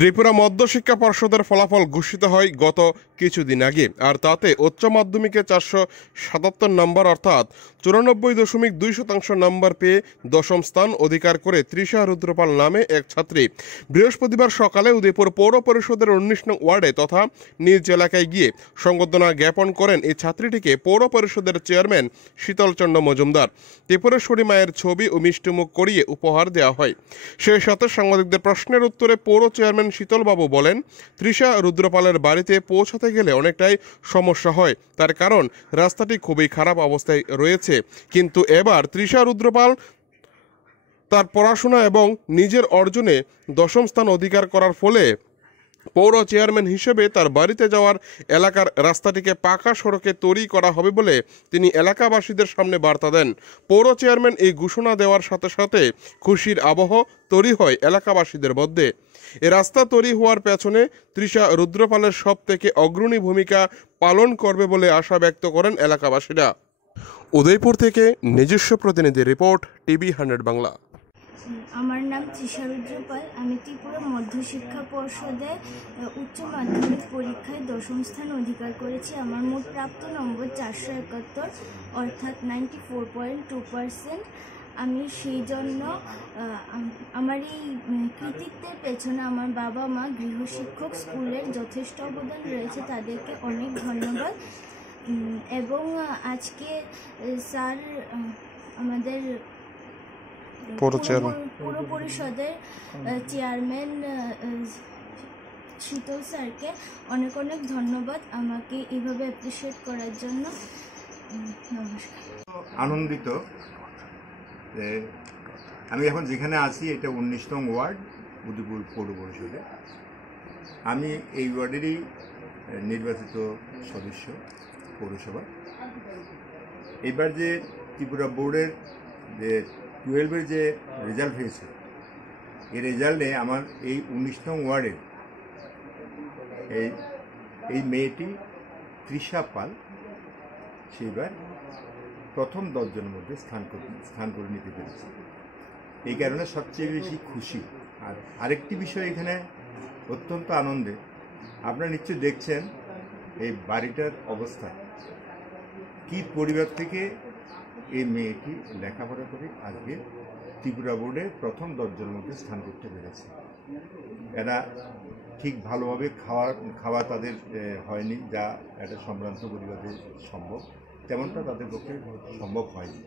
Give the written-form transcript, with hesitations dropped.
ত্রিপুরা মধ্যশিক্ষা পর্ষদের ফলাফল ঘোষিত হয় গত কিছুদিন আগে, আর তাতে উচ্চ মাধ্যমিকে 477 নম্বর অর্থাৎ 94.2% নম্বর পেয়ে দশম স্থান অধিকার করে তৃষা রুদ্রপাল নামে এক ছাত্রী বৃহস্পতিবার সকালে উদয়পুর পৌর পরিষদের 19 নং ওয়ার্ডে তথা নিজ এলাকায় গিয়ে সংবর্ধনা জ্ঞাপন করেন। এই ছাত্রীটিকে পৌর পরিষদের চেয়ারম্যান শীতলচন্দ্র মজুমদার ত্রিপুরেশ্বরী মায়ের ছবি ও মিষ্টিমুখ করিয়ে উপহার দেওয়া হয়। সেই সাথে সাংবাদিকদের প্রশ্নের উত্তরে পৌর চেয়ারম্যান শীতলবাবু বলেন, তৃষা রুদ্রপালের বাড়িতে পৌঁছাতে গেলে অনেকটাই সমস্যা হয়, তার কারণ রাস্তাটি খুবই খারাপ অবস্থায় রয়েছে। কিন্তু এবার তৃষা রুদ্রপাল তার পড়াশোনা এবং নিজের অর্জনে দশম স্থান অধিকার করার ফলে পৌর চেয়ারম্যান হিসেবে তার বাড়িতে যাওয়ার এলাকার রাস্তাটিকে পাকা সড়কে তৈরি করা হবে বলে তিনি এলাকাবাসীদের সামনে বার্তা দেন। পৌর চেয়ারম্যান এই ঘোষণা দেওয়ার সাথে সাথে খুশির আবহ তৈরি হয় এলাকাবাসীদের মধ্যে। এ রাস্তা তৈরি হওয়ার পেছনে তৃষা রুদ্রপালের সব থেকে অগ্রণী ভূমিকা পালন করবে বলে আশা ব্যক্ত করেন এলাকাবাসীরা। উদয়পুর থেকে নিজস্ব প্রতিনিধি রিপোর্ট, টিভি 100 বাংলা। আমার নাম তৃষা রুদ্রপাল। আমি ত্রিপুরা মধ্যশিক্ষা পর্ষদে উচ্চ মাধ্যমিক পরীক্ষায় দশম স্থান অধিকার করেছি। আমার মোট প্রাপ্ত নম্বর 471 অর্থাৎ 94.2%। আমি সেই জন্য আমার এই কৃতিত্বের পেছনে আমার বাবা মা, গৃহশিক্ষক, স্কুলের যথেষ্ট অবদান রয়েছে, তাদেরকে অনেক ধন্যবাদ। এবং আজকে স্যার আমাদের পৌর পরিষদের চেয়ারম্যান শীতল স্যারকে অনেক অনেক ধন্যবাদ আমাকে এইভাবে অ্যাপ্রিসিয়েট করার জন্য। নমস্কার। আনন্দিত যে আমি এখন যেখানে আছি এটা 19 নং ওয়ার্ড, উদয়পুর পৌর পরিষদে। আমি এই ওয়ার্ডেরই নির্বাচিত সদস্য পৌরসভা। এবার যে ত্রিপুরা বোর্ডের যে 12-এর যে রেজাল্ট হয়েছে, এই রেজাল্টে আমার এই 19 নং ওয়ার্ডের এই মেয়েটি তৃষা পাল সেইবার প্রথম 10 জনের মধ্যে স্থান করে নিতে পেরেছে। এই কারণে সবচেয়ে বেশি খুশি। আর আরেকটি বিষয় এখানে অত্যন্ত আনন্দে, আপনারা নিশ্চয়ই দেখছেন এই বাড়িটার অবস্থা, কি পরিবার থেকে এই মেয়েটি লেখাপড়া করে আজকে ত্রিপুরা বোর্ডে প্রথম 10 জনের মধ্যে স্থান করতে পেরেছে। এরা ঠিক ভালোভাবে খাওয়া তাদের হয়নি, যা একটা সম্ভ্রান্ত পরিবারের সম্ভব, তেমনটা তাদের পক্ষে সম্ভব হয়নি।